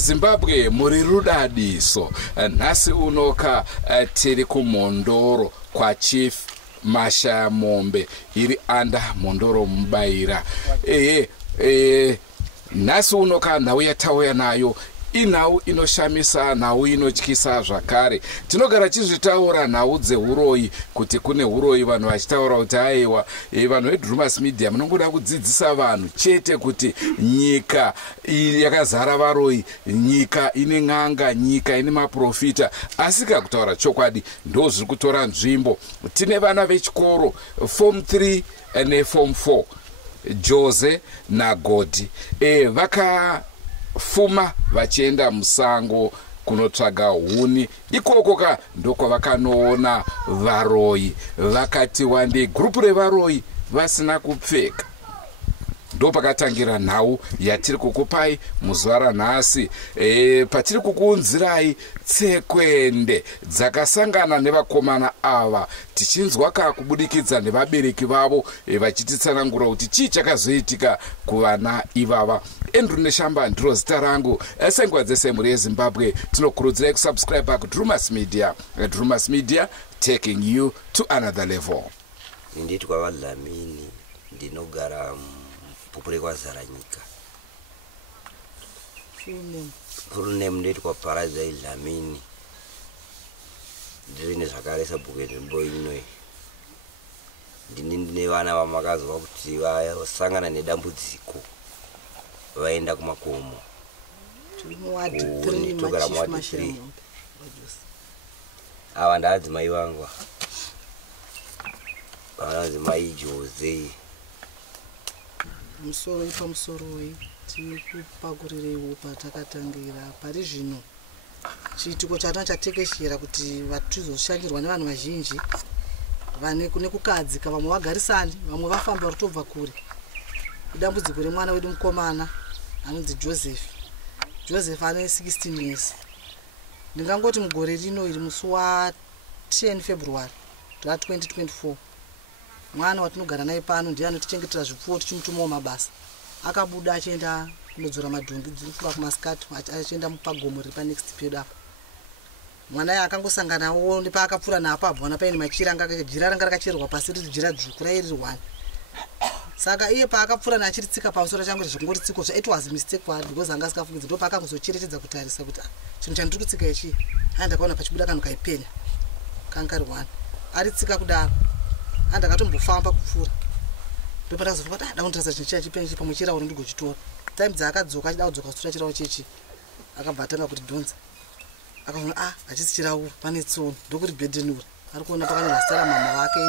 Zimbabwe muri rudadiso. Nhasi unoka tiri kumhondoro kwa Chief Masha Mombe iri anda Mhondoro Mubaira. Nhasi unoka nhau yatauya nayo inhau inoshamisa, nhau inotyisa zvakare. Tinogara tichitaura nhau dzeuroyi kuti kune uroyi vanhu vachitaura kuti aiwa vanhu veDrumas Media munongoda kudzidzisa vanhu chete kuti nyika yakazara varoyi, nyika ine n'anga, nyika ine maprofita. Asi kakutaura chokwadi ndo zviri kutora nzvimbo. Tine vana vechikoro form 3 neform 4 Jose naGodi vakafuma vachienda musango kunotsvaga huni. Ikokoka ndoko vakanoona varoyi. Vakati wandei gurupu revaroyi vasina kupfeka. Ndo pakatangira nhau yatiri kukupai muzuva ranhasi. Patiri kukuunzirai tsekwende dzakasangana nevakomana ava, tichinzwa kubudikidza nevabereki vavo vachititsanangura kuti chii chakazoitika kuvana ivava. Andrew Neshamba ndiro zita rangu. Senguva dzese muri yeZimbabwe tinokurudzirai kusubscribe kuDrumas Media. Drumas Media, taking you to another level. Nditwa Vadlamini, ndinogara Pupure kwazara nyika. Full name nditwa Paradise Dlamini. Ndine zvakare sabhuku nzvimbo ino. Ndine vana vamakazwa kuti vasangana nedambudziko vaenda kumakomo. Togara muwadi 3. Ava ndaadzimai vangu. Vanonzi mai Jose. Musoro ipamusoroyi tikupakurirei patakatangira. Pari zvino chiitiko chatekeshera kuti vatizoshandirwa nevanhu vazhinji vane kukadzika, vamwe vagarisani, vamwe vafamba rutobva kure. Idambudziko remwana wedu mukomana anonzi Joseph ane 16 years. Ndingangoti mugore rino iri musi wa 10 February 2024 mwana watinogara naye pano ndiye anotichengetera zvipfuwo tichimutumawo mabasa. Akabuda achienda kunodzora madhongi dzinofuka kumasikati, achienda mupagomo riri panext pedo apa. Mwana uyu akangosanganawo nepaakapfuura napo abvona paine machira jira ranga rakachererwa pasi riri jira dzvuku rairi 1. Saka iye paakapfuura nachiritsika pamusoro changu zvingoritsiko it was a mistake kwaari because anga asikafungidza. Ndo paakangozocheretedza kutarisa kuti chinhu chandiri kutsika ichi ndakaona pachibuda kanhu kaipenya kanga kari 1. Aritsika kudaro andakatombofamba kupfuura. Ndo pandakazofunga kuti daundirasa chinhu chiya chipenya pamwe chirauro ndigochitora. Time dzaakadzoka achida kudzoka kusutura chirauro chechi akabva atanga kuti dhonza. Akaona hachisi chirauro pane tsono ndokuti bhedhenura. Ari kuona pakanyorwa zita ramama vake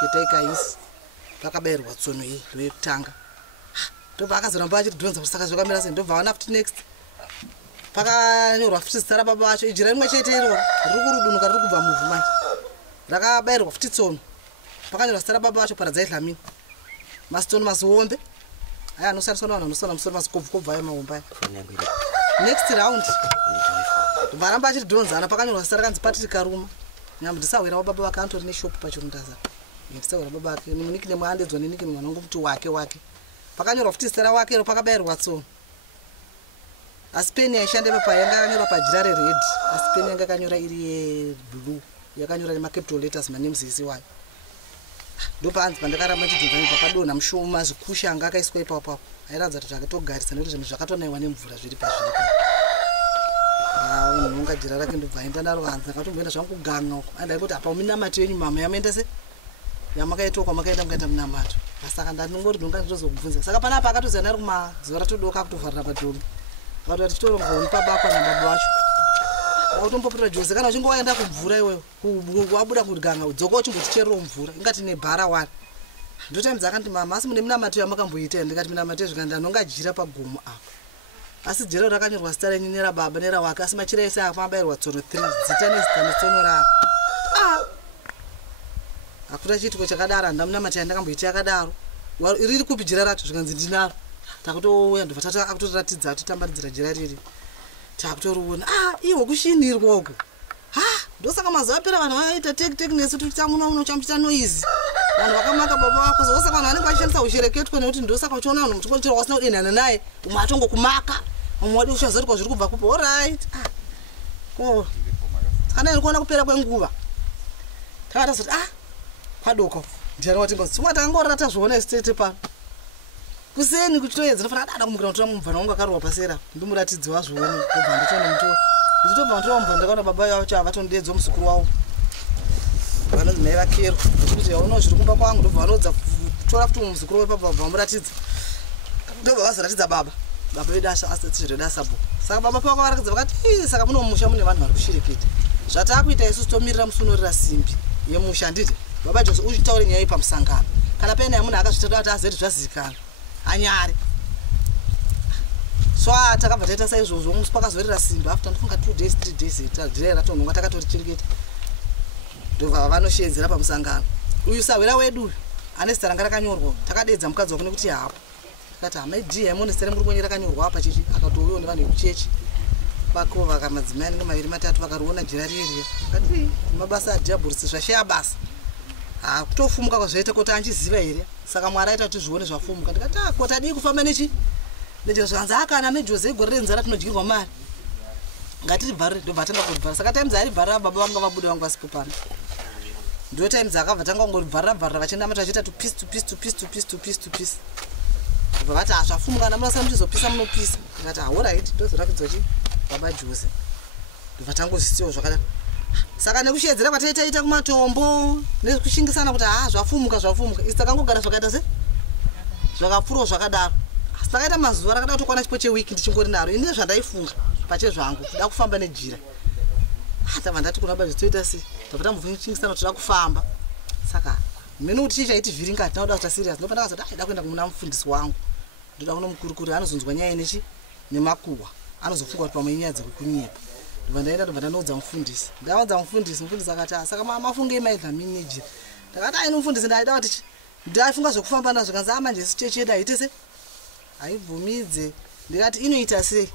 Ketaikaisi. Pakabayirwa tsono iyi ndoyekutanga. Ndo paakazoramba achidhonza kuti saka zvakamira sei. Ndobva aona futi next pakanyorwa futi zita rababa vacho ijira rimwe chete iro riri kurudunuka riri kubva muvhu manje. Rakabayirwa futi tsono. Pakanyorwa zita rababa vacho Paradise Dlamini. Masitoni maziombe aya anosariswa navanhu anosona musoro mazikobvukobva aya maombe aya. Next round varamba achidhonzana pakanyorwa zita rakanzi Patrick Karuma. Nyambo ndisawirawo baba vake antori neshopu pachirundaza. Ndisawira baba vake nickname andedzwa nenickname mwanangu kuti wake. Pakanyorwa futi zita wake ro pakabayirwa tsono. Asi peni yaishanda papa yanga yakanyorwa pajira red. Asi peni yanga yakanyora iri blue. Yakanyora nemacapital letters manames isi wayo. Ndo paanzi pandakaramba chidhivhani pakadonha mushoma zvikusha anga akaiswa ipapo. Airadza kuti akatogarisa nekuti zvinhu zvakatonaiwa nemvura zviri pazviri. Unonga jira rake ndobva aenda naro hanzi akatomboenda zvangu kuganga uko. Andai kuti apa minamato yenyu mama yamaenda se? Yamakaita kwa makaenda mukaita minamato. Saka ndinongoti ndonga ndizokubvunza. Saka panapa akatoziva nari kumazuva ratodoka kutovharira padhongi. Akati titoronga pabakwa nababa wacho. Utombopira Jose kana uchingoenda kumvura iwewe wabuda kuganga udzoka uchimboticherera mvura ingati nebhara wani. Ndotamidza akati mama asi mune minamato yamakamboita. Ndikati minamato zvikanda nonga jira pagomo apa. Asi jira rakanyorwa zita renyu nerababa nerawake asi machira ese akabayirwa tsono 3 zita nezita netsono ravo. Akura chitiko chakadaro handamunamati yandakamboita yakadaro. Riri kupi jira racho zvikanzi ndinaro. Takutouya ndobva tata akutoratidza atotambanidzira jira riri. Takutoriona iwe kushinirwa uku. Ndosaka mazuva apera vanhu vaita tek nesu tuchitamuna unochamuchita noise. Vanhu vakamaka baba vako saka vanhu vanenge vachishandisa ushereketwa nekuti ndosaka uchiona vanhu muchikonzerwa wasina kudenhana naye umwe atongokumaka umwadi ushazoti kwa zviri kubva kupo alright ko kana ndikuona kupera kwenguva takata zoti kwadoko ndiani watinga tsumwa takangorata tazviona estate pano kuseni kuchitoedza nofana dada kumukira mutora mubvana wangu akarowa pasera ndimuratidzi wazvioni kubva ndichona mutora ndichitobva mutora mubva ndakaona baba vacho avatondeedzwa musukuru wavo vanonzi mai vakero kuti uno zviri kumba kwangu ndobva vanodza kutora futi muzukuru wepapa bva vamuratidza ndobva vazoratidza baba vedu asatizviredasabo saka baba pako varakidza vakati saka muno musha mune vanhu vari kushireketa zvatakuita isusu tomirira musunorira simbi yemusha handiti baba jose uchitaure nyaya pamusangano kana paina yemunhu akazvitoda kuti azeti zvazivikana anyare so takabva taita saizvozvo musi pakazorira simba after ndifunga 2 days 3 days tadirera tonhonga takatorichengeta ndobva vanoshedzera pamusangano uyu sawira wedu uyu ane zita ranga rakanyorwa takadedza mukadzi wako nekuti hapo takati hamai dhi mune zita remuri kunyora rakanyorwa apa chichi akatouyiwa nevanhu vekuchechi pakova kamadzimai anenge 2 3 vakariona jira ririya akati mabasa adhiabhurisi zvashaya basa kutofumuka kwazvaita kuti anchiziva here saka mwari aita kuti zvione zvafumuka ndikati koti adii kufamba nechi nechiro zvanzi akana nejose igore renzara tinodyirwa mari ngatiribvarire ndobva tanga kuribvarira saka time dzaaribvarira baba vanga vabuda vangu vasipo pano ndo time dzakabva tanga kungoribvarira vachienda mati vachiita tupisi ndobva vati zvafumukana munasa muchizopisa munopisa ndikati alright ndozorakidzwa chi baba jose ndobva tangozisiwo zvakadaro saka nekushedzera kwataitaita kumatombo nekushingisana kuti zvafumuka isi takangogara zvakaita se zvakapfurawo zvakadaro asi takaita mazuva rakada kutokwana chipo chewiki ndichingori naro ini zvandaifunga pachezvangu kuda kufamba nejira tabva ndati kuna baba toita sei tabva tambovhingisana kuti toda kufamba saka mene kuti chii chaitivhiringati tinoda kuita serious ndobva ndakazoti da kuenda kuna mufundisi wangu ndoda kuno mukurukuri anozonzwa nyaya nechi nemakuhwa anozofunga kuti pamwe inyaya dzekukunyepa ndobva ndaenda ndobva ndanoudza mufundisi ndaudza mufundisi akati saka mafungei maidlamini nejira ndakati aini mufundisi ndaida kuti ndaifunga zvekufamba nazvo kanzi manje isi chechi yedu haite se haibvumidze ndikati inoita sei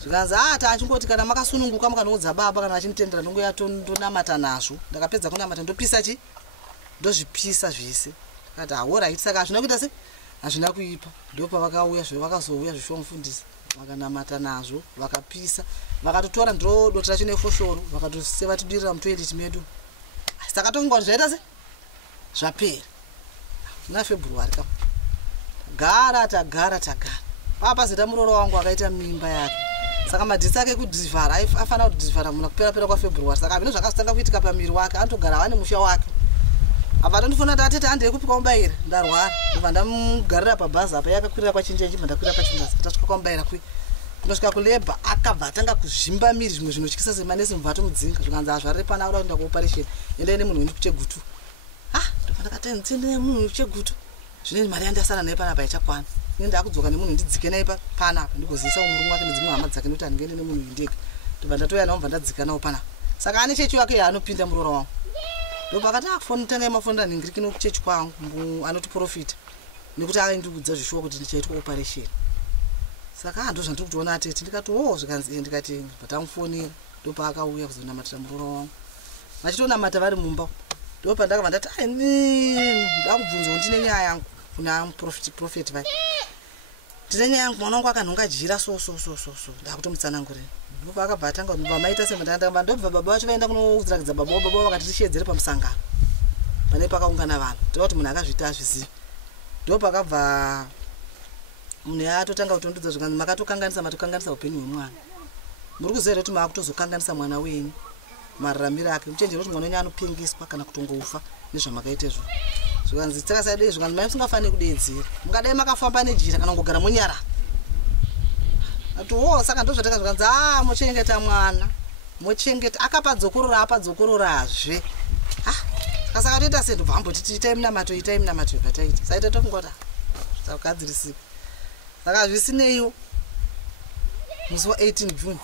zvikanzi taachingoti kana makasununguka mukanoudza baba kana achinitendera ndongoya ndonamata nazvo ndakapedza kunamata ndopisa chi ndozvipisa zvese akati alright saka hazvina kuita se hazvina kuipa ndopa vakauya zvavakazouya zvishuwa mufundisi vakanamata nazvo vakapisa vakatotora ndrodoto racho nefoshoro vakatosevatidirira mutoileti medu saka tonga zvaita se zvapera na February kam tagara papa zita muroro wangu akaita mimba yake saka madhisi ake kudhivhara afana kudhivhara muna kupera kwa February saka zvino zvakatanga kuitika pamiri wake anotogara wane musha wake apa ndofuna tatete handei kupika mubayira ndarwara ndobva ndamugarira pabhazi apa yakakwirira kwachinjenji mandakwira pachindazi tasvika kwamubayira kunosvika kulebha akabva atanga kuzvimba miri zvimwe zvinotyisa semanesi mubva tomudzinga zvikanzi azvarire pana auda kuenda kuoperation endai nemunhu wendi kuchegutu ndobva ndakati ntsende nemunhu wekuchegutu zvine mari yandasara naye panapa ichakwana ine ndakudzoka nemunhu ndidzike naye panapa ndigozisa umurume wake nedzimwe hama dzake nekuti handingaende nemunhu indega ndobva ndatoya nawo mva ndadzika nawo panapa saka ane chechi wake yaanopinda muroro wangu ndobva akati akufona tanga yemafoni ningiriki nokuchechi kwangu anotiprofita nekuti akaindiudza zvishuwa kuti ndichaitwa operation saka ndo zvandiri kutoona atete ndikati zvikanzi ndikati batamufonera ndopa akauya kuzonamatira muroro wangu vachitonamata vari mumba ndopa ndakabva ndati ndakubvunza ndine nyaya yangu kuna profeti vai ndine nyaya yangu mwana wangu akanhonga jira so ndakutomutsanangurira ndopa akabva atanga ndobva maita semandakandakamba ndobva baba vacho vaenda kunozirakidza baba vakati tishedzere pamusangano pane pakaungana vanhu ndova kuti munhu akazviita azvizivi ndopa akabva munhu yaatotanga kutondudza zvikanzi matokanganisa upenyu hwemwana muri kuziva kuti maakutozokanganisa mwana wenyu mararamiro ake muchenjero kuti mwana wenyu anopengeswa kana kutongoufa nezvamakaita izvo zvikanzi takasadei zvikanzi mai musingafaniri kudeedzera mungadai makafamba nejira kana kungogara munyara ati saka ndozvataka zvikanzi mochengeta mwana mochengeta akapa dzokororazve saka toita sendobva amboti itai minamato bataita saita tokungota zvakadzirisika saka zvisineiwo musi wa18 June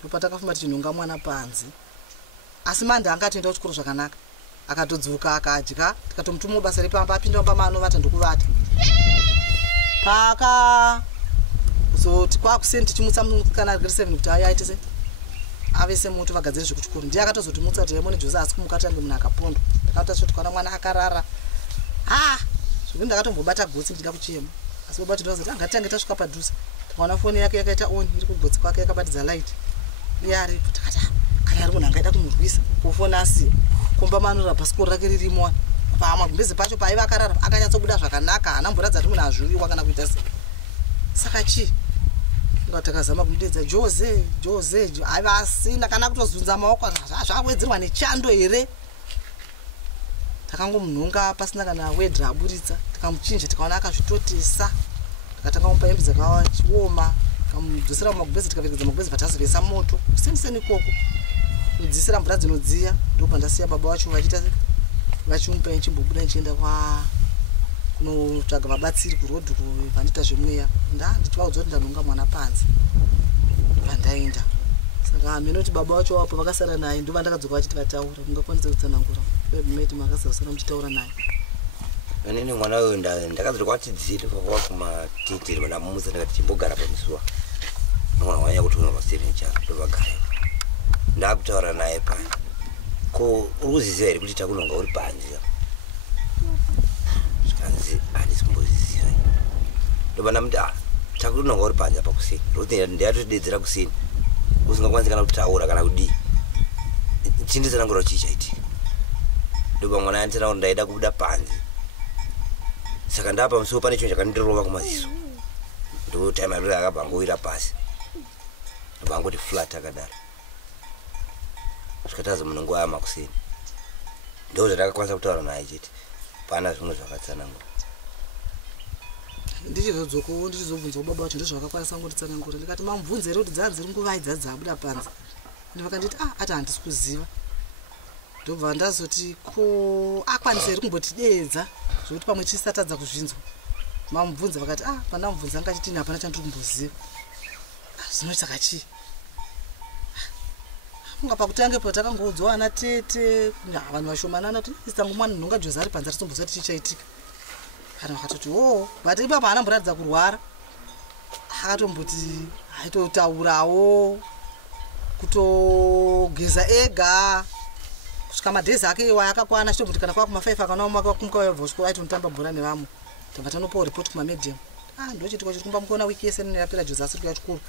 ndopatakafamba tichinhonga mwana panze asi mande anga atoenda kuchikoro zvakanaka akatodzoka akadya tikatomutuma basa repamba apinda pamba anovata ndokuvata zoti kwakuseni tichimutsa kana ari 7 kuti aite se avese moto vagadzire zvekuchikoro ndiye akatozotimutsa kuti yemone Jose asi kumukatange munhu akapondwa ndakati totwana mwana akarara zvekuti ndakatombobata gotsi ndida kuchema asi baba tinoza kuti angatange tasvika padhuze tikaona foni yake yakaita on iri kugotsi kwake yakabatidza light yari takati kana ari munhu angaida kumurwisa kufona asiya komba manura bhasikoro rake ririmo pamagumbezi pacho paiva akarara akanyatsobuda zvakanaka haana mburadza kuti munhu azviwiwa kana kuita sei saka chii ngatakazama kumudedza Jose aiva asina kana kutozunza maoko zvawedzerwa nechando here takangomunhunga pasina kana wedra aburitsa tikamuchinja tikaona akazvitotesa tikatanga kumupa hembe dzakachioma tikamudzosera mumagumbezi tikavekedza magumbezi patazovesa moto kuseniseni ikoko kudzisira mvura dzinodziya ndopandasiya baba vacho vachimupa chimbobuda nichienda kunotsvaga vabatsiri kurodhi vanoita zvemweya ndichivaudza kuti ndanhunga mwana panze pandaenda saka minoti baba vacho wapo vakasara naye ndo vandakadzoka vachiti vataura mungakwanisa kutsanangura meti makasasara muchitaura naye nini mwana uyu ndakadzira kwatidziri kwakwa kumatitiri mana mumutsa ndakati chimbogara pamusuwa mwana wanya kutoona pasirinicha ndovagara ndakutaura naye paya ko uri kuziziva here kuti takunonga uri panze zvikanzi handisi kumboziziva ndobana muti takunonga uri panze apa kusini rokuti ndiyatodedzera kusini usingakwanisi kana kutaura kana kudii chinditsanangura chii chaitika ndoba mwana anditana kuti ndaida kubuda panze saka ndapa musuwo pane chinhu chakandirova kumaziso ndotaima riri akabhangowira pasi ndobangoti flat akadaro zvikataza munhu nguva yamakuseni ndo zvatakakwanisa kutaura naye chete pana zvimwe zvakatsanangura ndichizodzokowo ndichizobvunza baba vacho ndozvakakwanisa kungotitsanangura ndikati mamubvunza here kuti dzanzi nguva idzadzi abuda panze ndivakanditi ati handisi kuziva ndobva ndazoti ko akwanisa here kumbotidedza zvokuti pamwe chisatadza kuzvinzwa mamubvunza vakati pandamubvunza angachitini hapana chandiri kumboziva zvinoti saka chii munga pakutangepo takangoudzwa ana tete vanhu vashomanana kuti isangu mwana nhonga Jose ari panze atitomboziva kuti chichaitika kana vakatoti but ipapo haana mboratidza kurwara akatomboti aitotaurawo kutogeza ega kusvika madhezi ake iwayo akakwana achitomboti kana kwaa kuma5 akanaomakakumuka vavhosco aitonotamba bhora nevamwe tabva tanopawo report kumamedium ndochitiko chiri kumba mukona wiki yese yapera Jose asiri kuya chikuru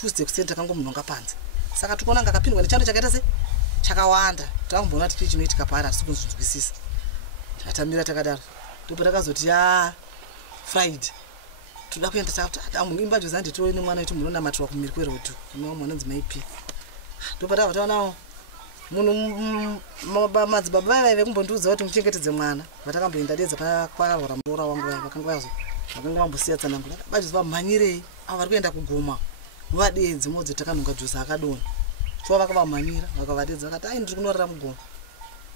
Tuesday kuseni takangomunhonga panze saka tikuona ngakapindwa nechando chakaita se chakawanda takambona kuti chinoitika pari hatisi kunzwisisa takatamira takadaro ndipo takazoti Friday toda kuenda takuti imba Jose anditore nemwana wetu munonamatira kumiri kwerodhu mwananzi maipi ndipo taonawo munhu madzibaba vaive kumbondiudza kuti muchengetedze mwana vatakamboenda dedza kwakarwara muroora wangu vakanga vambosiya tsanangura bajozi vamhanyirei avo vari kuenda kugoma vadedzi modzi takanhonga Jose akadona so vakavamhanyira vakavadedza vakati ndiri kunorara mugoma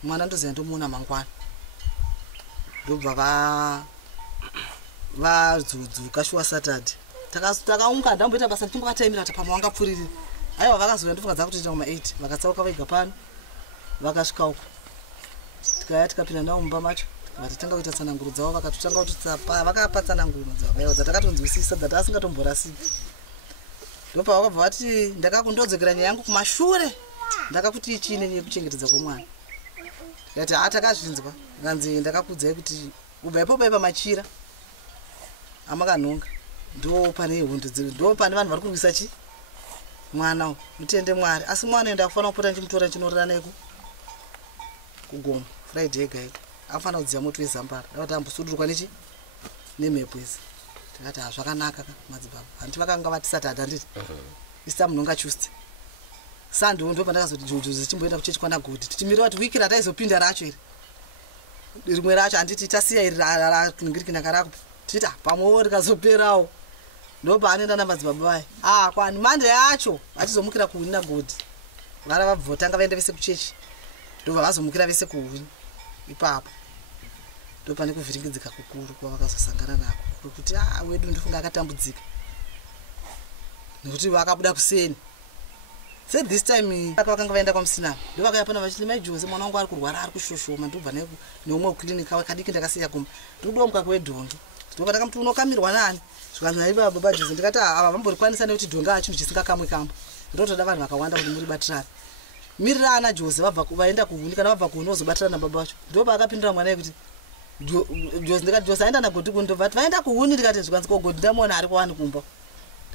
mwana ndoziva ndomuona mangwana ndobva vadzudzuka shuwa Saturday takaunga ndamboita basa tichingovataimira kuti pamwe vangapfuririra aiwa vakazouya ndofunga dzava kutoita kuma8 vakatsauka vaiga pano vakasvika uko tikaya tikapinda navo mumba macho vatitanga kuita tsananguro dzavo vakatotanga kutisapa vakapa tsananguro dzavo dzatakatonzwisisa dzatasingatomborasiki ndopa vakabva vati ndakakundodzokera nyaya yangu kumashure ndakakuti ichii nenyaya yekuchengetedza kwomwana ndikati takazvinzwa nganzi ndakakudzai kuti ubva ipopo pamachira amakanhonga ndo pane hondo ndo pane vanhu vari kurwisa chi mwana mutende Mwari asi mwana enda kufanira kupota nchimutora chinorara naye kugoma Friday ega ega afana kudziya moto wezambara ndakati ambosudurwa nechi nemhepo izi tikati zvakanaka madzibaba hanti vakanga vatisati handanditi isa munhonga Tuesday Sunday ndo pandakazoti Jose chimboenda kuchechi kwana Godi tichimira kuti wiki rataizopinda racho iri rimwe racho handiti tasiya iri rakuningirikina rako titi pamwewo rikazoperawo ndopa anoenda namadzibaba vaye kwani mande yacho vachizomukira kuhuni naGodi vara vabva votanga vaenda vese kuchechi ndobva vazomukira vese kuhuni ipapo ndopane kuvhiringidzika kukuru kwavakazosangana nako kuti wedu ndofunga akatambudzika nekuti vakabuda kuseni se this time vakanga vaenda kwamusinana ndovakaya pana vachiti mai Jose mwana wangu ari kurwara ari kushoshoma ndobva neumwe weklinika kadiki ndakasiya kumba ndikudomuka kwedhongi ndobva ndakamuti unokamirwa nani zvikanzi naiva baba Jose ndikati ava vamborikwanisa nekuti dhongi chinhu chisingakamwe kamwe ndotoda vanhu vakawanda kuti muri batirana mirirana Jose vaenda kuhuni kana vabva kuhuni vozobatirana baba vacho ndopa akapindura mwana kuti Jose ndikati Jose aenda naGodi kundobva ati vaenda kuhuni ndikati zvikanzi koGodi ndamuona ari kwani kumba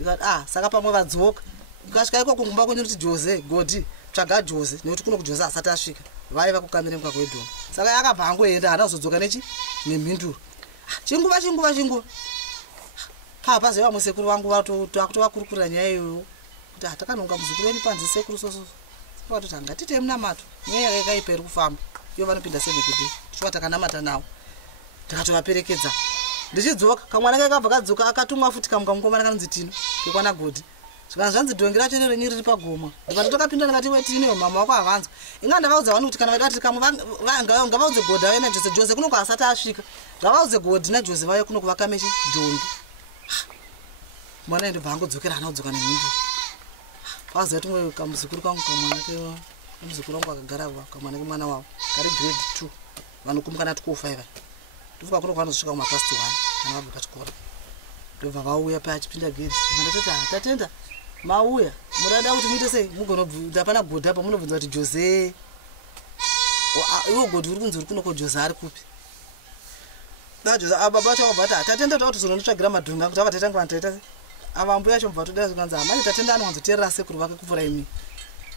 ndikati saka pamwe vadzoka ukasvika ikoko kumba kwenyu kuti Jose Godi tsvaga Jose nekuti kuno kuJose asati asvika vaiva kukamira mukaka wedhoma saka yakabva angoenda haana kuzodzoka nemhinduro chinguva papa zve vamwe sekuru vangu takutovakurukurira nyaya iyoyo kuti takanonga muzukuru wenyu panze sekuru soso vakatoti ngatite munamato nyaya yakaipa iri kufamba iyo vanopinda 7 kudai tichova takanamata nawo takatovaperekedza ndichidzoka kamwana kakabva kadzoka akatumwa futi kamukomana kanonzi Tino kekwana Godi zvikana zvanzi dhongi racho nerenyu riri pagoma ndikatokapinda ndikati wetino mama wako avanzwa inga ndavaudza vanhu kuti kana vakati kamwe ngavaudze Godi auye naJose kunoko asati asvika ngavaudze Godi naJose vauye kunoko vakamechi dhongi mwana ndobva angodzokera ana kudzoka nemhinduro vaziva kuti mwe kamuzukuru kangu kamwana muzukuru wangu akagara kamwana kemwana wavo kari grade 2 vanokumbukana 5 ndofuka kuno kwavanozosvika kumapasti 1 kana vabva pachikora ndobva vauya pachipinda gate ndikatoti tatenda mauya murada kuti muite sei mugonobvunza pana Godi apa munobvunza kuti Jose iwo Godi uri kunzi uri kunoko Jose ari kupi Jose baba vacho vakabva kuti tatenda tava kuzonotsvagira madhunga kuti ava taitanga vantaita ava mbuya acho mubva toda zvikanzi amai tatenda anowanzoteerera sekuru vake kupfuuraimi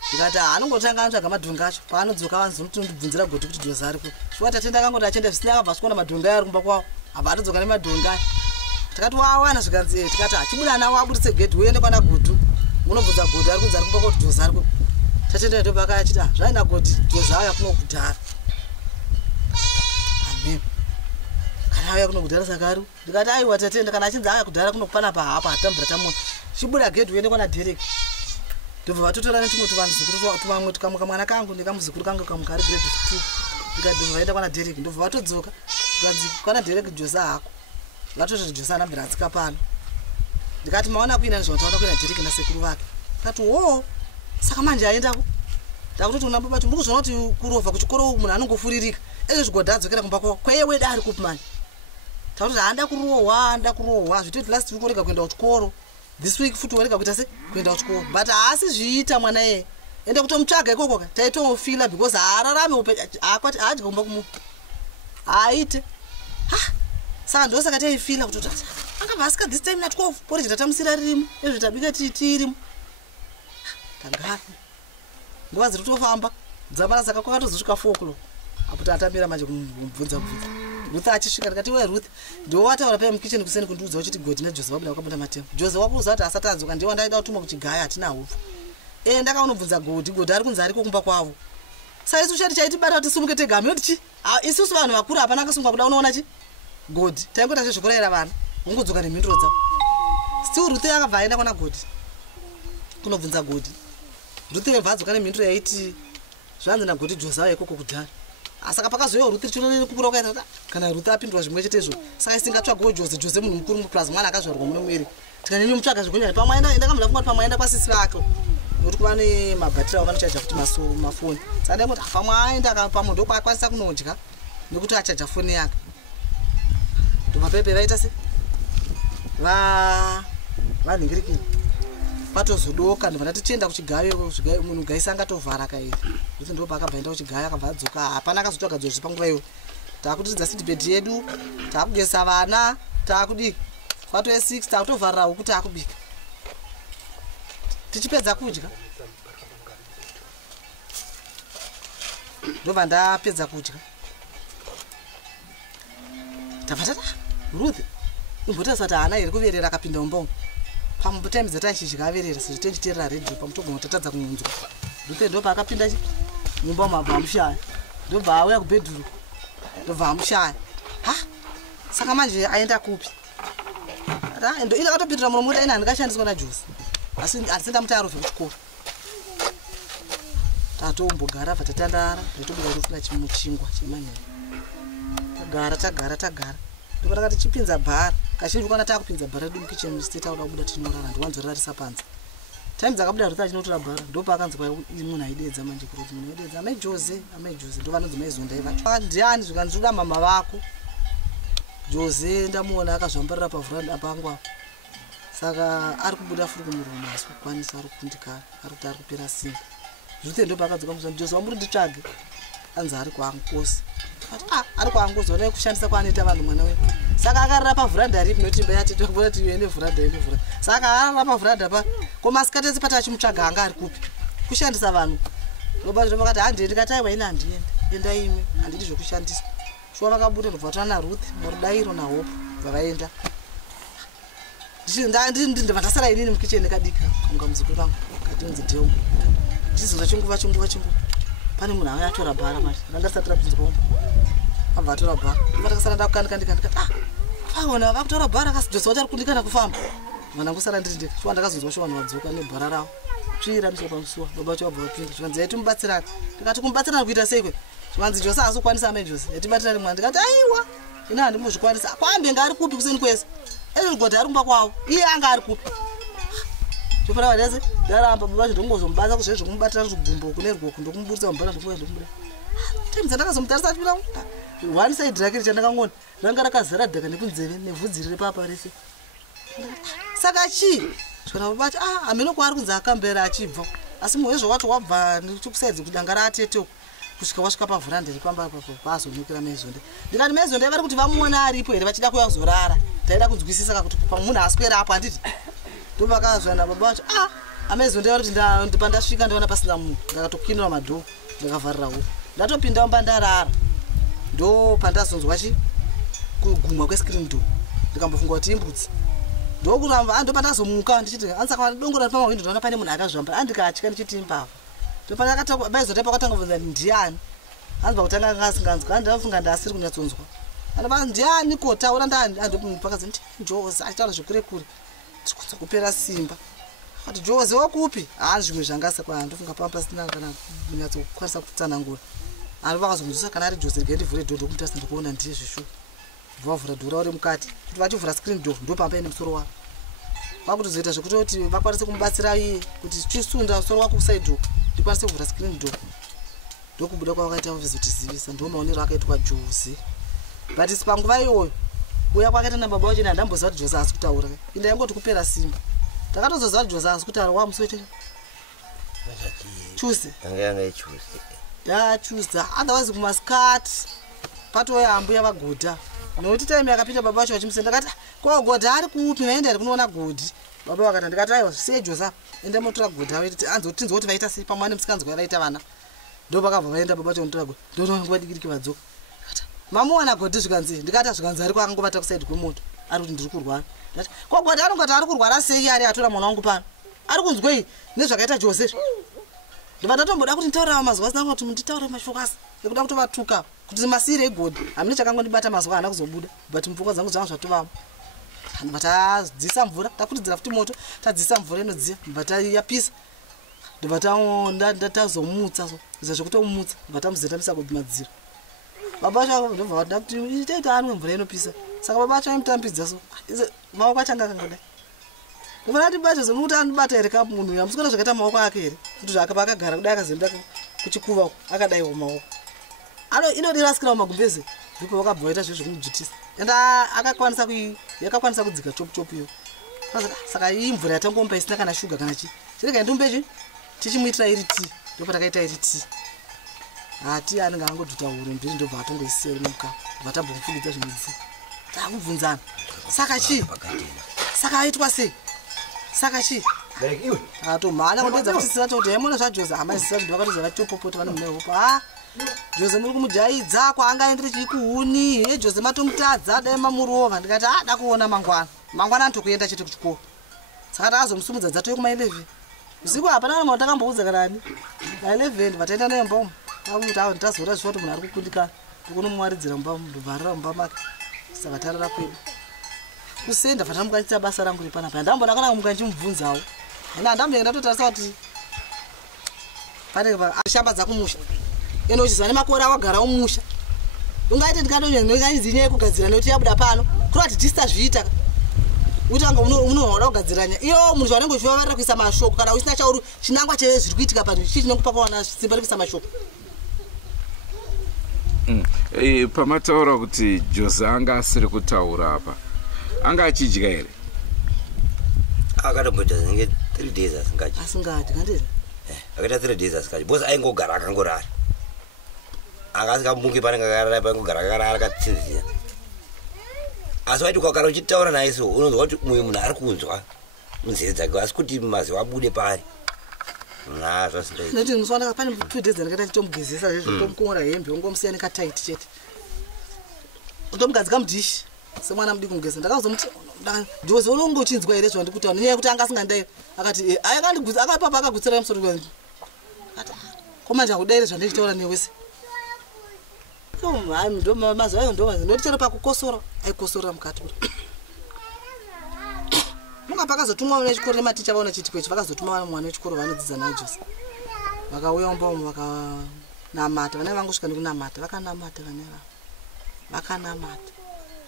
ndikati anongotanga anotsvaga madhunga acho paanodzoka vanzonondibvunzira Godi kuti Jose ari kupi shuwa tatenda akangoti achenda zvisina akabva asvikaona madhunga aya ari kumba kwavo abva atodzoka nemadhunga aya tikati wawana zvikanzi tikati achibuda nawo abudise gedhi uende kwana Gudu munobvunza Godi ari kunzi ari kumba kuti Jose ari kupi tatenda ndobva achiti zvaina Godi Jose auya kuno kudhara amen kana auya kuno kudhara saka ndikati aiwa tatenda kana achinzi auya kudhara kuno kupana pahapa hatambura tamona chibuda gedhi uende kwana Derek ndobva vatotora netumwe tuvanhuzukuru tuvamwe tukamwe kamwana kangu nekamuzukuru kangu kamukari grade 2 ndikadhobva vaenda kwana Derek ndobva vatodzoka ndikanzi kwana Derek Jose hako vatoti Jose anambira atsika pano ndikati maona kuina nezvataona kuina Derek nasekuru vake ndikati saka manje aendako ndakutoti una baba muri kuzviona kuti kurovha kuchikoro uku munhu anongofuririka ezvo Godi adzokera kumba kwavo kweye weda ari kupi manje takutoti handa kurohwa zvitoti last week warega kuenda kuchikoro this week futi warega kuita se kuenda kuchikoro but haasi zviita mwana yeye ende kutomutsvaga ikokoka taitomufila because haararame akwati haadya kumba kumunhu aite saka ndosaka taifila kutoti angabva asika this time na 12 poriji tatamusira ririmo ezvo tabika tirimo tagara nguva dziri kutofamba dzamara saka kwakatozosvika 4 o'clock apo tatamira manje kumubvunza Ruth achisvika ndikati we Ruth ndowataura pa mukitchen kuseni kundiudza kuti Godi naJose vabuda wakabunda matemo Jose wakuuza kuti asati adzoka ndiwo ndaida kutuma kuchigaya hatina hupfu ndakaonobvunza Godi ari kunzi ariko kumba kwavo saka isu chati chaitibata kuti sumuke tega amoti isusu vanhu vakuru hapana akasunga kuda unoona chi Godi taingota zvezvokurayira vana ungodzoka nemhinduro dzavo still Ruth akabva aenda kwana Godi kunobvunza Godi Ruth webva adzoka nemhinduro yaiti zvanzi naGodi Jose auya ikoko kudhara saka pakazoiwa Ruth tichonene kupura ukaita kana Ruth apindwa zvimwe chetezvo saka isingatsvagawo Jose munhu mukuru muplaza mwana akazvarwa muno mweri tikanyanya mutsvaga zvekunyanya pamwe ndakamira funga kuti pamwe aenda kwasisi vake nokuti kuva nemabhatiri avo vanochaja kuti mafoni saka ndaingoti pamwe aenda pamwe ndokwakwanisa kunodya nekuti achaja foni yake ndobva pepe vaita se vanhingirikira patozodoka ndobva tichienda kuchigayo munhu gaisa angatovhara kairi kuti ndobva akabva enda kuchigayo akabva adzoka hapana akazotsvaga Jose panguva iyo taakutidza sidibhedhi yedu taakugesa vana taakudii kwato ye6 taakutovharira huku taakubika tichipedza kudya ndobva ndapedza kudya tabva tata Ruth imbotarisa kuti haana here kuverera akapinda mumbongo pamutime dzatachidya averera sezvo tenchiteerera redhiyo pamutogona kutatadza kununzwa Ruth ndobva akapinda mumba mabva amushaya ndobva auya kubhedhuru ndobva amushaya saka manje aenda kupi ino akatopindira muno muda ina handikashandiswa naJose asi ndamutarovhe kuchikoro tatombogara bva tatandara ndotobuda ndofuna chimuchingwa chemanyaya tagara ndobva takati chipinza bhara kazhinji ukana taakupinza bhara redu mukitchen sitetaura kubuda tinorara ndiwanzorarisa panze time dzakabuda Ruth achinotora bhara ndopa akanzi kwa munhu aidedza manje kuti munhu aidedza amai Jose ndovanonzi maizondai vacho ndiani zvikanzvoda mama vako Jose ndamuona akazvambarira pavhuranda pangu apo saka ari kubuda furi kumuromo asi kukwanisa ari kukundikana ari kuti ari kupera simba Ruth ndopa akadzoka musana Jose wamuri nditsvage anzi ari kwangu kosi ari kuangozona kushandisa kwaanoita vanhu mwana wedu. Saka akarara pavhuranda ripi notimba yati tobona tiene vhuranda ine vhura. Saka akarara pavhuranda pa komasikati esipata achimutsvaga anga ari kupi kushandisa vanhu. Baba vakati handiendi ndikati aiwa ine handienda enda imi handidi zvokushandisa. Shuwa vakabuda ndobva tana Ruth Murudairo naHope vavaenda. Ndasara inini mukicheni kadika kunga muzukuru wangu katinzi Deo. Ndizoda chinguva pane munhu auya atora bhara mari ranga risati rapinzwa kumba abva atora bhara vatakasara ndakukanika ndikati vaona vakutora bhara akasijosa kuti ari kundikana kufamba mwana ngusara ndiri ndika shuwa ndakazonzwa shuwa vanhu vadzoka nebhara ravo tsvira ndisopamusuwa baba vacho vabva vapinda chivanzi yaitimubatsirani ndikati kumubatsirani kuita sei kwe chivanzi Jose haasi kukwanisa ame Jose yatibatirani mwana ndikati aiwa ine handimuzvikwanisa kwambe ngaari kupi kuseni kwese ezvigodha ari kumba kwavo iye anga ari kupi chopara vadese ndaramba baba ndongozomubasa kuzvezvo kumubatira zvigumbo kune rwoko ndokumubudisa mubhara ndokuya ndokumbuda temza ndakazomutarisa achipira one side rake richandakangona ranga rakazara dhaka nekunzeve nevhudzi riri papa rese saka chii chona baba ati hameno kwaari kunzi akambera achibva asi muhwezvo wacho wabva nechikusaidzi kudanga raatete kusvika wasvika pavhuranda ripamba paazonyukira Mezonde ndikati Mezonde vari kuti vamuona aripo here vachida kuya kuzorara taida kunzwisisa kakuti munhu aswera apo handiti ndopakazvana baba vacho aMezonde vari kuti pandasvika ndaona pasina munhu ndakatokinura madhoo ndakavharirawo ndatopindawo mbandarara ndo pandazonzwa kugumwa kwescreen door ndikambofunga kuti imbudzi ndokuramba ndopandazomuka ndichiti ansaka dongora pamawindo ndaona pane munhu akazvamba andikatya ndichiti imbava ndopana akatanga Mezonde pakatanga kubvunza ndiani anzwa kutanga akasinganzwa andafunga ndasiri kunyatsonzwa anova ndiani kotaura ndandopakazi Jose achitaura zvekure kure tikunza kupera simba ati Jose wakupi zvimwe zvangasa kwa ndofunga pamba pasina kana kunyatso kukwanisa kutsanangura ari vakazonzwisa kana ari Jose rege ndivhure dhodho kuti asi ndikuona ndiye zvishu vavhura dhora uri mukati kuti vachivhura screen door ndopamba ine musoro wako vakutozoita zvekuti vakwanise kumubatsira iye kuti chisunda musoro wako kuside door ndikwanise kuvhura screen door ndokubuda kwavakaita vazotizivisa ndomaonero akaitwa Jose but sipanguva iyoyo uya kwakaita nababa wacho ndamboziva kuti Jose haasi kutaura inda yangoti kupera simba takatozoziva kuti Jose haasi kutaura wamusoite Tuesday Tuesday otherwise kumasikati patoya ambuya vagodha nokuti time yakapinda baba vacho vachimusenda ndakati ko godha ari kupi vaenda ari kunoona godhi baba vakati ndikati aiwa sei Jose enda motora godha vaiti anzotinzwa kuti vaita sei pamwe nemusikanzwa yavaita vana ndopakabva vaenda baba vacho notora godha ndoona nguva dikidiki vadzoka mamuwana godhi zvikanzi ndikati zvikanzi ari kwakangobata kusaidi kwemoto ari kuti ndiri kurwara ndati ko godhi anongoti ari kurwara sei ari atora mwana wangu pano ari kunzwei nezvakaita Jose ndobva ndatomboda kuti nditaurira mazuva asina kuti nditaure mashoko asi ekuda kutovatuka kuti masire egodhi hamina chakangondibata mazuva ana kuzobuda but mupfungwa dzangu zvanga zvatovamo ndobva tadzisa mvura takutidzira futi moto tadzisa mvura inodziya ndobva tayapisa ndobva tazomutsa izvo zvekutomutsa ndobva tamuzendamisa kumadziro baba vacho ndobva vada kuti itaita anwe mvura inopisa saka baba vacho aimutambidza so maoko acho anga kangodai ndobva ndati bacho zomuti anobata here kapu munhu yamusikona zvakaita maoko ake here kuti zvakapa akagara kudai akazemba kuchikuva akadaiwo maoko inodirasikirawo magumbeze ndipo vakabva vaita zvezvo kumubvitisa and yakakwanisa kudzika chopu iyo saka iyi mvura yatangomupa isina kana shuga kana chii chirega ndumbechi tichimuitira iri tii ndopatakaita iri tii hati anenge angodhuta huro mbiri ndobva atongoisiya iri muka ndobva tambomufungidza zvimidzi takubvunzana saka chii saka aitwa sei saka chii akatomhanya kundodza kutisira kuti yaimona zvaJose hamaisisa kuti vakatozava topopoti vane mune hopa Jose muri kumujaidza kwaangaendere chikuhuni ye Jose matomutadza dai mamurova ndikati da kuona mangwana antokuenda chete kuchikoro saka takazomusumudza dzatoyo kuma 11 usiku hapana mwana takamboudza kanani na 11 vataenda naye mbamu akuti awo nditazora zvoti munhu ari kukundikana ndikunomwaridzira mbamu ndobvarira mumba make saka tarara kwedu kusenda vatamukanisa basa rangu ripanapa ndambona kana mukanchimubvunzawo ena andamboenda totarisa kuti pane shamba kumusha eno uchizwa nemakore awagara umusha ungaite ndikandonyanyizinyaya kugadzira nekuti yabuda pano kurati tisazviita kuti anga unohoda kugadziranya iyo munhu zvanenge uchivavarira kuisa mashoko kana usina chauri chinangwa chezviri kuitika pano chii chinokupa pawana simba rekuisa mashoko pamataura kuti Jose anga asiri kutaura apa anga achidya here akatomboita zinge 3 days asingadi ngandiri akaita 3 days asingadyi bose aingogara akangorara akasikambunge panenge kugara akatsinzira asi waiti ukagara uchitaura naye so unonzwa kuti mumwe munhu ari kunzwa munzeve dzake asi kuti maziwa abude pari noti musoona pane 2 days ndakaita chitomugezesa zvitomukora hembe ongomusiya nekataiti chete utomugadzika mudhishi semwana mudiki mugeza ndakazomuti ndozi unonge uchinzwa here zvandikutaura nenyaya yekuti anga asingandai akati akapapa akagutsira musoro kwangu komanje akudaire zvandichitaura newese mazuva ayo ndoti chero pakukosora aikosora mukati munga pakazotumwa nechikoro nematicha vaona chiti kwechi vakazotuma mwana wechikoro vanodzidza nawo Jose vakauya umbomo vakanamata vana vangosvika nekunamata vakanamata vakanamata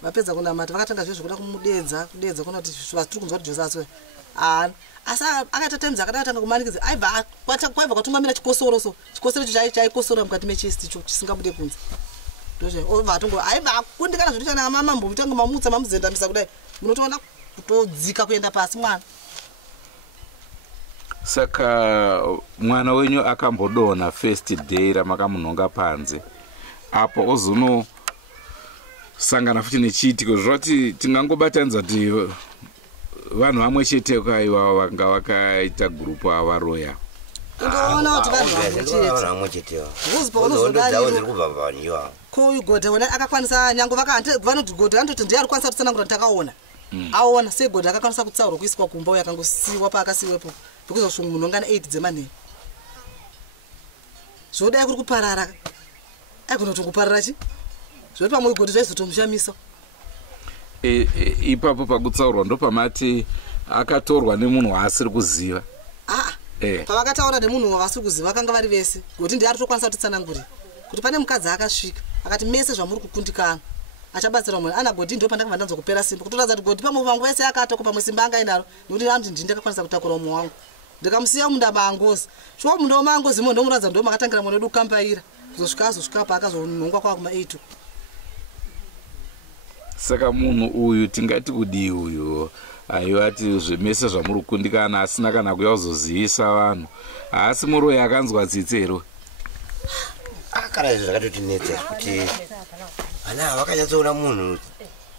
vapedza kunamata vakatanga zve zvekuda kumudedza kuna kuti vatiri kunzwa kuti Jose aswe asi akaita times akadatanga kumanikidza aibva kwaibva kwatungamira chikosoro so chikosoro icho chaikosora mukati mechesti icho chisingabude kunze ndovatongo aibva kundikana zvoti kana mamambo mutange mamutsa mamuzendamisa kudai munotoona kutodzika kuenda pasi mwana. Saka mwana wenyu akambodona first day ramakamunhonga panze apo ozono sangana futi nechiitiko zvoti tingangobatanidza kuti vanhu vamwe chete kaiva vanga vakaita gurupu avaroya ndoona kuti vanhu chete koigodha wona akakwanisa nyango vanoti godha andoti ndiye ari kwanisa kutsanangura takaona aona segodha akakwanisa kutsaurwa kuiswa kumba uyo akangosiiwa paakasiwepo ndokuzosvunga munhu ongana 8 dzemanheru zvodai kuri kuparara aigona kutongoparara chi zvoti pamwe godha zvaizotomushamisa ipapo pakutsaurwa ndopamati akatorwa nemunhu waasiri kuziva pavakataura nemunhu wavasiri kuziva vakanga vari vese kuti ndiye ari tokwanisa kutitsanangurira kuti pane mukadzi akasvika akati mese zvamuri kukundikana achabatsira mwana ana Godi ndo pandakabva ndanzwa kupera simba kutoratidza kuti Godi pamwe vangu vese akatoko pamwe simba anga inaro nekuti anti ndinde akakwanisa kutakura umwe wangu ndikamusiya munda mangozi chwa munda mangozi mo ndomuradza ndo makatangira mwana wedu kambaira kuzosvika pa akazonhongwa kwa kuma 8 saka munhu uyu tingati kudi uyu aiwati zvemese zvamuri kukundikana asina kana kuya kuzozivisa vanhu asi muroyi akanzwa tsitsero akara izvo zvakatotinetsa kuti vana vakanyatsoona munhu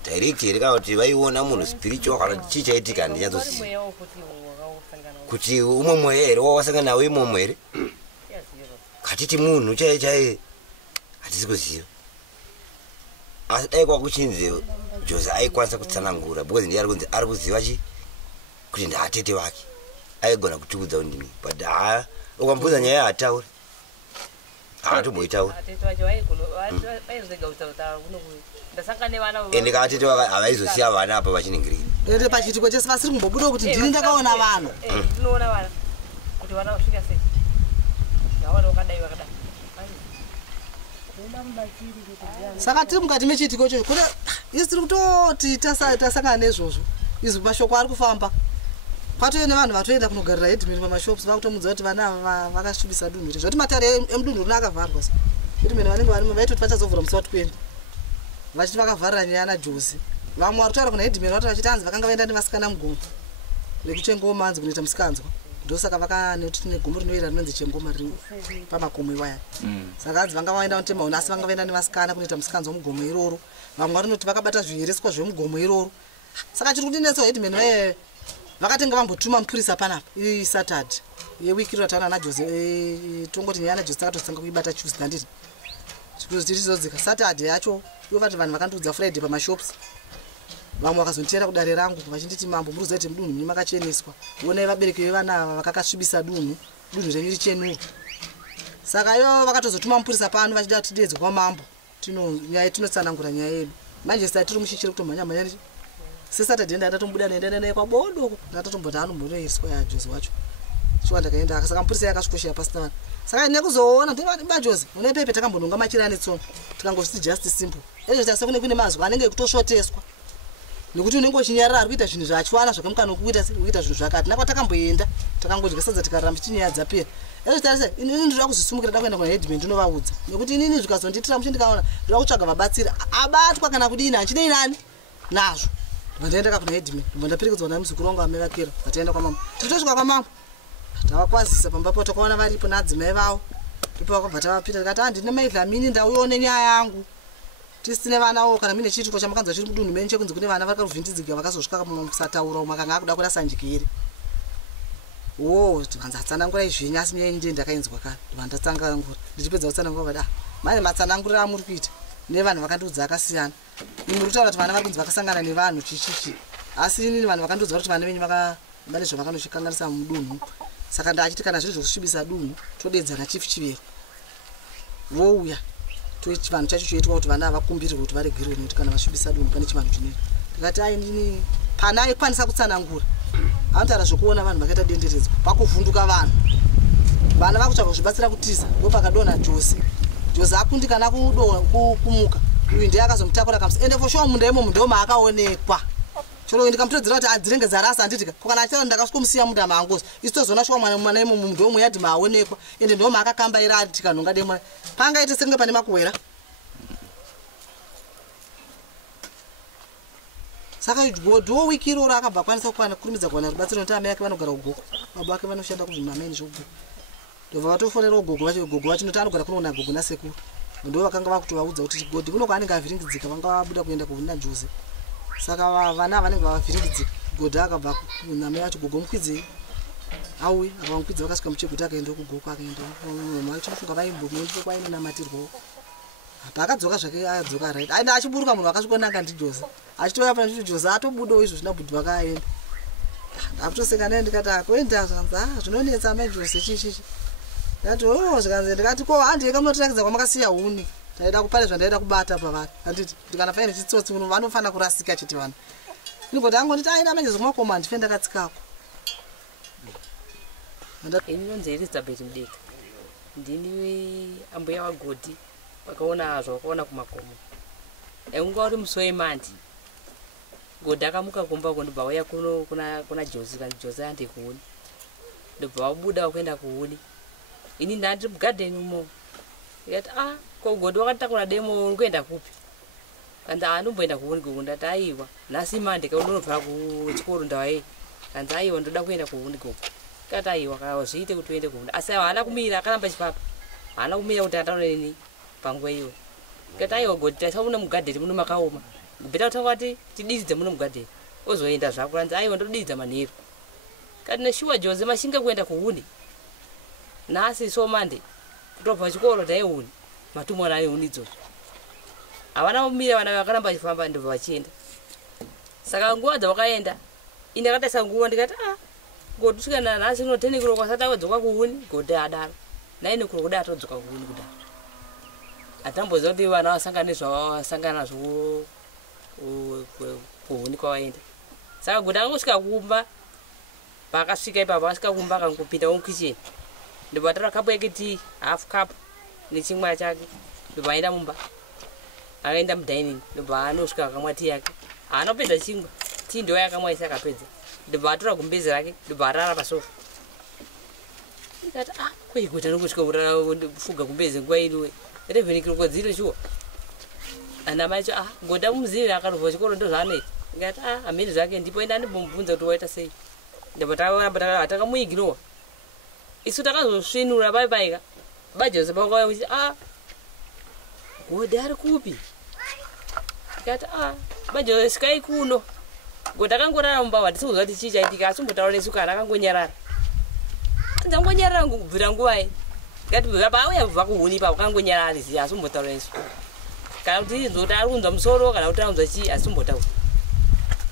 direct here kana kuti vaiona munhu spiritual kana chii chaitika handinyatsosiya kuti umwe mweya here wawasangana nawo imomo here katiti munhu chaiye hatisi kuziva asi dai kwakuchinzi Jose aikwanisa kutsanangura because ndiye ari kuziva chi kuti ndaatete vake aigona kutiudza undimi but ukamubvunza nyaya hatauri hatomboitauri ende kaatete vake havaizosiya vana apa vachiningirira ende pachitiko chese vasiri kumbobuda kuti ndini ndakaona vanhu ndinoona vana kuti vana vasvika sei ndawana wakadai wakadai saka tiri mukati mechitiko ichocho kune isi tiri kutoti tasangana nezvozvo izvi mashoko ari kufamba kwatoene vanhu vatoenda kunogarira headman pamashops vakutomudza kuti vana vakasvibisa dunhu iri zvoti matare emudunhu rino akavharwa sa headman vanenge varimo vaitoti vachazovhura musi wati kuenda vachiti vakavharira nyaya naJose vamwe vari kutaura kuna headman vati vachiti hanzi vakanga vaenda nevasikana mugomba rekuchengomanzi kunoita musikanzwa ndosaka vakanekuti tine gombo rinoira rinonzi chengoma riri pamakomo iwaya saka hanzi vanga vaenda notemauni asi vanga vaenda nevasikana kunoita musikanzwa mugomo iroro vamwe varinoti vakabata zviyereswa zvemugomo iroro saka chiri kudinetsa headman vaye vakatenga vambotuma mupurisa panapa iSaturday yewiki irataura naJose tongoti nyaya naJose takatotanga kuibata Tuesday handiti chikuti tizodzika Saturday yacho ivo vati vanhu vakandiudza Friday pamashops vamwe vakazonditera kudare rangu vachinditi mambo muruza kuti mudunhu mune makacheneswa onai vabereki vevana vakakasvibisa dunhu renyu richenuru saka ivo vakatozotuma mupurisa pano vachida kuti tidedzwe kwamambo nyaya tinotsanangura nyaya yedu manje sati tiri mushichiri kutomhanya seSaturday ndatatombuda naenda naye kwabodoko ndatatomboda anombonoiswa yaJose wacho chwa ndakaenda saka mupurisa yakasvikoshera pasina vanhu saka nekuzoona ndibaJose une pepe takambononga machira netsongo tikangositi just simple ezvo tasakune kune mazwi anenge ekutoshoteswa nekuti unenge uchinyarara ari kuita zvinhu zvachwana zvakamukana kuita zvinhu zvakati nakwatakamboenda takangodya sadza tikararamba chinyaya dzapera ezvo tarise inini ndinoda kuzvisumukira ndakuenda kuna headman ndinovaudza nekuti inini zvikazonditira mushe ndikaona ndoda kutsvaga vabatsira abatwa kana kudini hachidei nani nazvo ndandaenda kuna headman ndandapirikidzwa namuzukuru wangu amevakira vataenda kwamambo tikitosvika kwamambo tavakwazisa pamba po takaona varipo nadzimai vavo ipo wakabva tavapita tikati handine maidlamini ndauone nyaya yangu tisine vanawo kana mine chitiko chamakanzwa chiri mudunhu menyu chekunzi kune vana vakaruvhindidziga vakazosvika musataura umwe akanga akuda kurasanjikiri tikanzi atsanangurai zvenyu asi nyaya inde ndakainzwa kare ndatsanangura ndichipedza kutsanangura vada mane matsanangurira amuri kuita nevanhu vakandiudza akasiyana imwe rutaura kuti vana vari kunzi vakasangana nevanhu chichichi asi inini vanhu vakandiudza kuti vana venyu vane zvavakanochikanganisa mudunhu saka ndachiti kana zviri zvokusvibisa dunhu todedzana chifu chivero vouya vanhu chacho choitwa kuti vana havakumbirirwe kuti varegerwe nekuti kana vasvibisa dunhu pane chivanhu chineti ndikati ainini pana aikwanisa kutsanangura anotaura zvokuona vanhu vakaita denderedzwa pakuvhunduka vanhu vana vakutsvaga kuzvibatsira kutiza ndopakadonha Josi akundikana kumuka uyu ndiye akazomutakura kamusi ende for sure munda imo ndoma akaonekwa chero ndikamutedzera kuti adzirengedza rasa anditika kana achitaura ndakasvikomusiya munda maangozi isitozona shwa mwana imo mundomo yadhi maonekwa ende ndoma akakambaira atika nonga demwa pangaite senge pane makuwera saka godho wiki iroro akabva kwanisa kurumidza kuwana rubatsiro noti amai ake vanogara ugoko baba ake vanoshanda kuzvimameni zvogo ndobva vatofonera ugogo vacho noti anogara kunoona gogo nasekuru ndo vakanga vakutovaudza kuti godhi kunoko anenge avhiringidzika vanga vabuda kuenda kuhuna Josi saka vana vanenge vavhiringidzika godhi akabva kunamai vacho gogo mukwidzei auye akamukwidza vakasvika mucheguta akaenda kugoko akaenda mama chimufunga vaimbomundipo kwainonamatirwawo paakadzoka zvake adzoka right aina achiburuka munhu akasvikonanga ndiJosi achitoya pana kuti Josi atobudawo izvo zvina budhi vakaenda akutoseka naye ndikati akoenda zvanza zvinonetsa mai Josi chichichi ndati zvikanzi ndikati ko handi kamunotirakidza kwamakasiya huni taida kupane zvandaida kubata pavari handiti kuti kana paine chitsotsi munhu vanofana kurasika chiti vanhu inogoti angonditi aina manje zvomakoma handife ndakatsikako inonzi Elizabeth Mdeka ndini ambuya wagodhi wakaona zvawakaona kumakomo ainguva uri musi wemandi godhi akamuka kumba ndobva wauya kuna Josi kanzi Josi andikuuni ndobva wabuda wakuenda kuuni ini ndandiri mugadheni umo ikati ko godhi wakataura demo urikuenda kupi kanzi ndomboenda kuuni gogo ndati aiwa nhasi mandi kaunonobva kuchikoro ndawai kanzi aiwa ndoda kuenda kuuni gogo kati aiwa zviite kuti uende kuuni asi haana kumira akaramba chipapa haana kumira kuti ataure neni panguva iyo kati aiwa godhi taisa muno mugadheni muno makaoma bheta kutaura kuti tididze muno mugadheni ozoenda zvako kanzi aiwa ndodidza manheru kati neshuwa Josi mashinga kuenda kuuni nhasi somande kutobva chikoro taihuni matumwana aihuni idzodzo havana kumira vana vakaramba vachifamba ndobva vachienda saka nguva dzavakaenda ini akataisa nguva ndikati godhi kusvikana nhasi uno 10 o'clock asati awadzoka kuuni godhi adaro 9 o'clock kudai atodzoka kuuni kudaro atamboziva kuti vana vasangana nezvavasangana nazvo kuuni kwavaenda saka godhi akangosvika kumba paakasvika ipapo akasvika kumba akangopinda mukicheni ndobva atora kapu yake tii hafu kapu nechimwa chake ndobva aenda mumba akaenda mudining ndobva anosvika akamwa tii yake haana kupedza chingwa tii ndo yakamwa isi akapedza ndobva atora gumbezi rake ndobva arara pasofa ikati kweigota nokusvika fuga gumbezi nguva inowe 11 o'clock dziri shuwa anamai cho godha mumuziviri akarubva chikoro ndo zvaanoita ikati hamiri zvake ndipo enda ndimbomubvunza kuti waita sei ndobva hatakamuiginowa isu takazosvinura baibaika baJosi pakauya kuti godhi ari kupi ikati baJosi svikai kuno godhi akangorara mumba handisi kuziva kuti chii chaitika asi mbotaura nesu kana akangonyarara anzangonyarara kubvira nguvai ikati paauya kubva kuhuni ipapo akangonyarara ariziva asi mbotaura nesu kana kuti izoti ari kunzwa musoro kana kuti anzwa chii asi mbotaura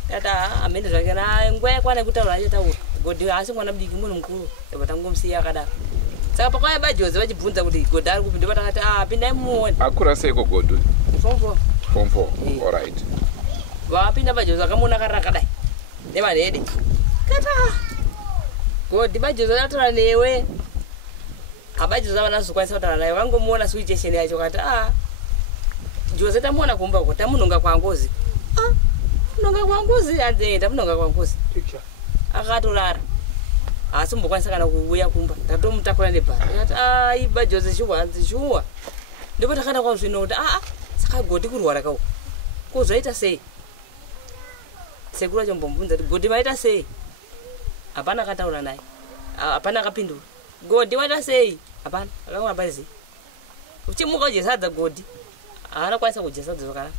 ikati hamene zvake nguva yakwana yekutaura achataura godhi asi mwana mudiki munhu mukuru ndobva tangomusiya akadaro saka pakauya baJosi vachibvunza kuti godhi ari kupi ndobva takati pindai muone akura seiko godhi form 4 alright vapinda baJosi akamuona akarara kadai nemanhede kati godhi baJosi ataura newe baJosi avana zokwanisa kutaura naye vakangomuona situation yacho kati Josi tamuona kumba uko tamunonga kwangozi munonga kwangozi anzeenda munonga kwangozi akatorara asi mbokwanisa kana kuuya kumba tatomutakura nebhara akati baJosi shuwa hanzi shuwa ndipo takada kwazvino kuti saka godhi kurwara kau kuzoita sei sekuru acho mbomubvunza kuti godhi vaita sei hapana akataura naye hapana akapindura godhi waita sei hapana akaona basi uchimuka ujesadza godi haana kwanisa kujesadza zvakanaka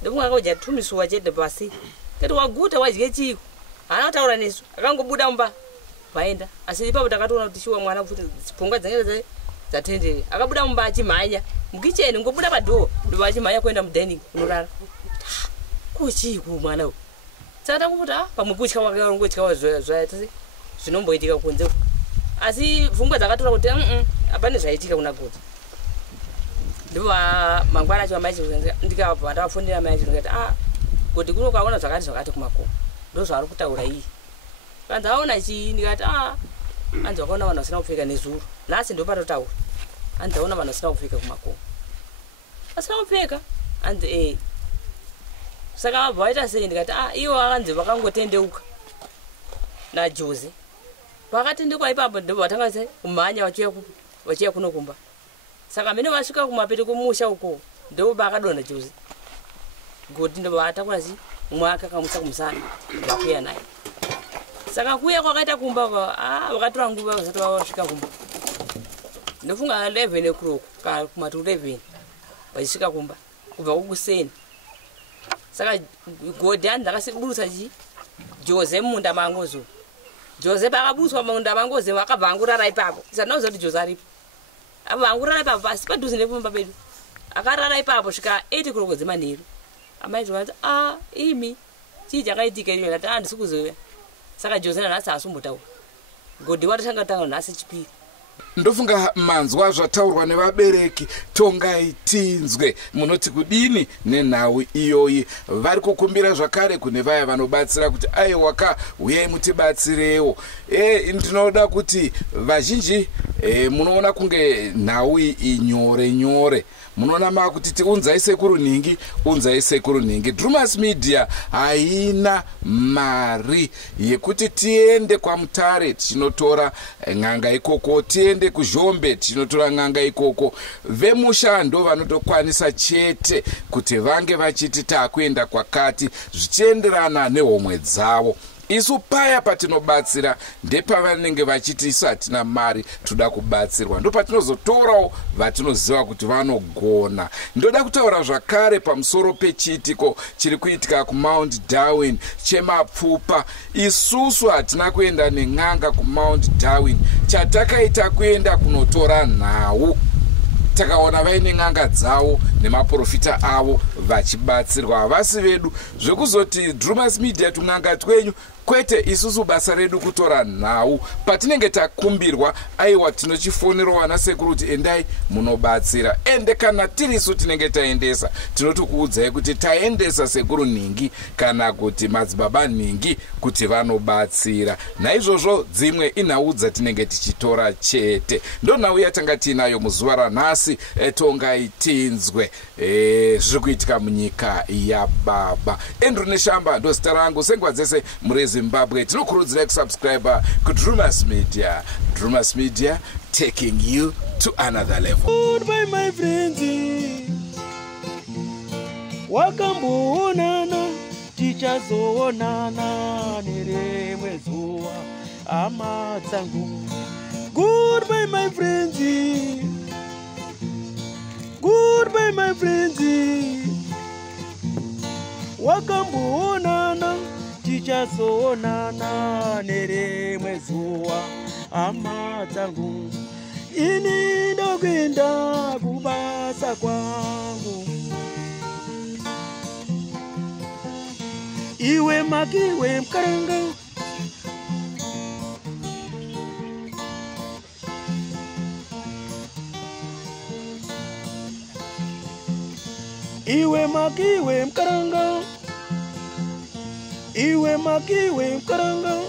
ndokumwe akaudya tumisuwa chete pasi kati waguta wadye chiko haana kutaura nesu akangobuda mumba vaenda asi ipapo takatoona kuti chiwa mwana kuti pfungwa dzange dzatendere akabuda mumba achimhanya mukicheni ngobuda padhoo ndo achimhanya kuenda mudining kunorara kuchiko mwana uyu saka tangokuti pamwe kutya wakangotywa zvaitasi zvinomboitika kunze asi pfungwa dzakatora kuti hapane zvaitika kuna godi ndova mangwana acho amai ndikabva ndavafundira mai acho ndikati godi kuno kwaona zvakati kumakomo ndo zvaari kutaura iyi kanzi aona chii ndikati anzi wakaona vanhu vasina kupfeka nezuro nhasi ndo patotaura anzi aona vanhu vasina kupfeka kumakomo vasina kupfeka anzi saka vabva vaita sei ndikati ivo vakanzi vakangotendeuka najose vakatendeuka ipapo ndo vatanga kumhanya vachiya kunokumba saka mene vasvika kumapeto kumusha uko ndo vakadonha jose godi ndo vatakura zi mwaka kamusa kumusana vakuya naye saka kuya kwakaita kumba vakatora nguva vasati vasvika kumba ndofunga 11 o'clock kumatu 11 vachisvika kumba kubva kukuseni saka godi hanzi akasiburusa jose munda mangozo jose pakabuswa munda mangozo akabva angurara ipapo isandinoziva kuti jose aripo abva angurara ipapo pasi padhuze nekumba pedu akarara ipapo svika 8 o'clock dzemanheru amai zvati imi chii chakaitika iyo ndati handisi kuzoya saka jose nanhasi haasumbotaura godi watotanga tanga nhasi chipiri ndofunga manzwa zvataurwa nevabereki tongai tinzwe munoti kudini nenhau iyoyi vari kukumbira zvakare kune vaya vanobatsira kuti aiwaka uyai mutibatsirewo ndinoda kuti vazhinji munoona kunge nhau iyi nyore munoona makutiti unzai sekuru nhingi Drumas Media haina mari yekuti tiende kwaMutare tichinotora ng'anga ikoko, tiende kuZhombe tichinotora ng'anga ikoko. Vemusha ndo vanotokwanisa chete kuti vange vachiti takuenda kwakati zvichienderana nehomwe dzavo. Isu paya patinobatsira ndepavanenge vachiti isu hatina mari toda kubatsirwa, ndo patinozotorawo vatinoziva kuti vanogona. Ndoda kutaura zvakare pamusoro pechiitiko chiri kuitika kuMount Darwin chemapfupa. Isusu hatina kuenda neng'anga kuMount Darwin, chatakaita kuenda kunotora nhau. Takaona vaine ng'anga dzavo nemaprofita avo vachibatsirwa. Havasi vedu zvekuzoti Drumas Media tung'anga twenyu, kwete isusu basa redu kutora nhau. Patinenge takumbirwa aiwa tinochifonera vana sekuru kuti endai munobatsira. Ende kana tirisu tinenge taendesa, tinotokuudzai kuti taendesa sekuru nhingi kana kuti madzibaba nhingi kuti vanobatsira. Naizvozvo dzimwe inhau dzatinenge tichitora chete. Ndo nhau yatanga tinayo muzuva ranhasi, tongai tinzwe zviri kuitika munyika yaBaba. Andrew Neshamba ndo zita rangu. Senguva dzese muri Zimbabwe tinokurudzirai kusubscribe kuDrumas Media. Drumas Media, taking you to another level. Goodbye my friends, wakamboonana tichazoonana nerimwe zuva hama dzangu. Goodbye my friends, goodbye my friends, wakamboonana tichazoonana nerimwe zuva hama dzangu. Ini ndokwenda kubasa kwangu, iwe makiwe mkaranga, iwe makiwe mkaranga, iwe makiwe mkaranga.